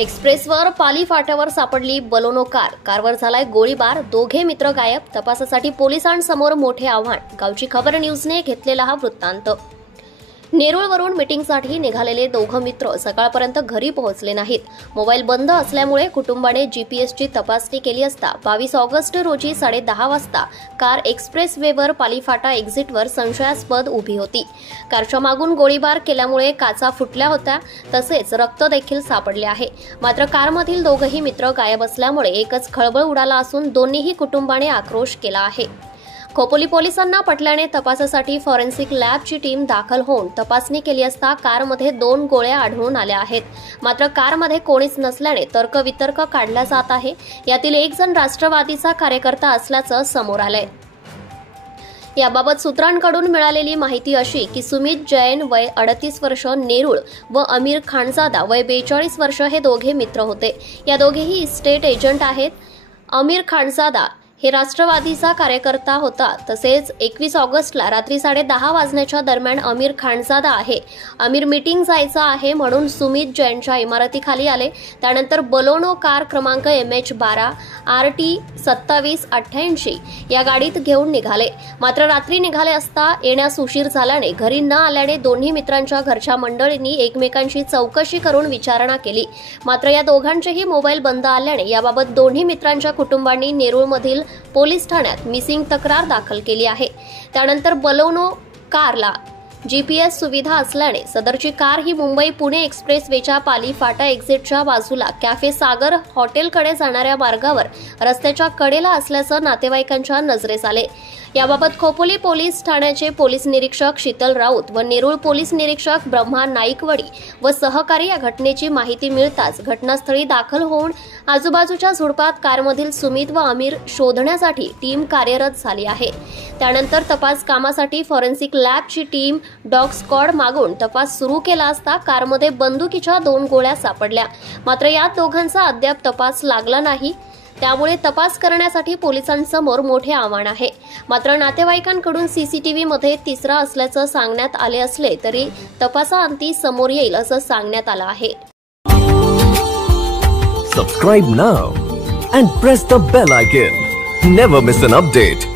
एक्सप्रेसवर पाली फाट्यावर सापडली बलोनो कारवर झालाय गोळीबार, दोघे मित्र गायब, तपासासाठी पोलिसांसमोर मोठे आव्हान। गावची खबर न्यूजने घेतलेला हा वृत्तांत। नेरूळवरून मीटिंगसाठी निघालेले दोघं मित्र सकाळपर्यंत घरी पोहोचले नाहीत। मोबाईल बंद असल्यामुळे कुटुंबाने जीपीएसची तपासणी केली असता 22 ऑगस्ट रोजी 10:30 वाजता कार एक्सप्रेस वेवर पाली फाटा एक्झिटवर संशयास्पद उभी होती। कारच्या मागून गोळीबार केल्यामुळे काचा फुटल्या होत्या, तसेच रक्त देखील सापडले आहे। मात्र कारमधील दोघंही मित्र गायब असल्यामुळे एकच खळबळ उडाला असून दोन्हीही कुटुंबाने आक्रोश केला आहे। खोपोली पोलिसांना पटल्याने तपासासाठी फॉरेन्सिक लॅबची टीम दाखल होऊन तपासणी केली असता कारमध्ये 2 गोळ्या आढळून आल्या आहेत। मात्र कारमध्ये कोणीच नसल्याने तर्कवितर्क काढला जात आहे। यातील एक जण राष्ट्रवादीचा कार्यकर्ता असल्याचं समोर आलंय। याबाबत सूत्रांकडून मिळालेली माहिती अशी की सुमित जैन वय 38 वर्ष नेरूळ व अमीर खानजादा वय 42 वर्ष हे दोघे मित्र होते। या दोघेही इस्टेट एजंट आहेत। अमीर खानजादा हे राष्ट्रवादीचा कार्यकर्ता होता। तसेच 21 ऑगस्टला रात्री 10:30 वाजण्याच्या दरम्यान अमीर खानजादा आहे। अमीर मीटिंग जायचा आहे म्हणून सुमित जैनच्या इमारतीखाली आले। त्यानंतर बलोनो कार क्रमांक MH12 RT 2788 या गाडीत घेऊन निघाले। मात्र रात्री निघाले असता येण्यास उशीर झाल्याने घरी न आल्याने दोन्ही मित्रांच्या घरच्या मंडळींनी एकमेकांशी चौकशी करून विचारणा केली। मात्र या दोघांचेही मोबाईल बंद आल्याने याबाबत दोन्ही मित्रांच्या कुटुंबांनी नेरूळमधील पोलीस ठाण्यात मिसिंग तक्रार दाखल केली आहे। त्यानंतर बलोनो कारला जीपीएस सुविधा असल्याने सदरची कार ही मुंबई-पुणे एक्सप्रेसवेच्या पाली फाटा एक्झिटच्या बाजूला कॅफे सागर हॉटेलकडे जाणाऱ्या मार्गावर रस्त्याच्या कडेला असल्याचं नातेवाईकांच्या नजरेस आले। याबाबत खोपोली पोलीस ठाण्याचे पोलीस निरीक्षक शीतल राऊत व नेरूळ पोलीस निरीक्षक ब्रह्मा नाईकवडी व सहकारी या घटनेची माहिती मिळताच घटनास्थळी दाखल होऊन आजूबाजूच्या झुडपात कारमधील सुमित व अमीर शोधण्यासाठी टीम कार्यरत झाली आहे। त्यानंतर तपास कामासाठी फॉरेन्सिक लॅबची टीम डॉग स्क्वॉड मागून तपास सुरू केला असता कारमध्ये बंदुकीच्या 2 गोळ्या सापडल्या। मात्र या दोघांचा अद्याप तपास लागला नाही। त्यामुळे तपास करण्यासाठी पोलिसांसमोर मोठे आव्हान आहे। मात्र नातेवाईकांकडून सीसीटीव्ही मध्ये तिसरा असल्याचं सांगण्यात आले असले तरी तपासाअंती समोर येईल असं सांगण्यात आलं आहे। Subscribe now and press the bell icon. Never miss an update.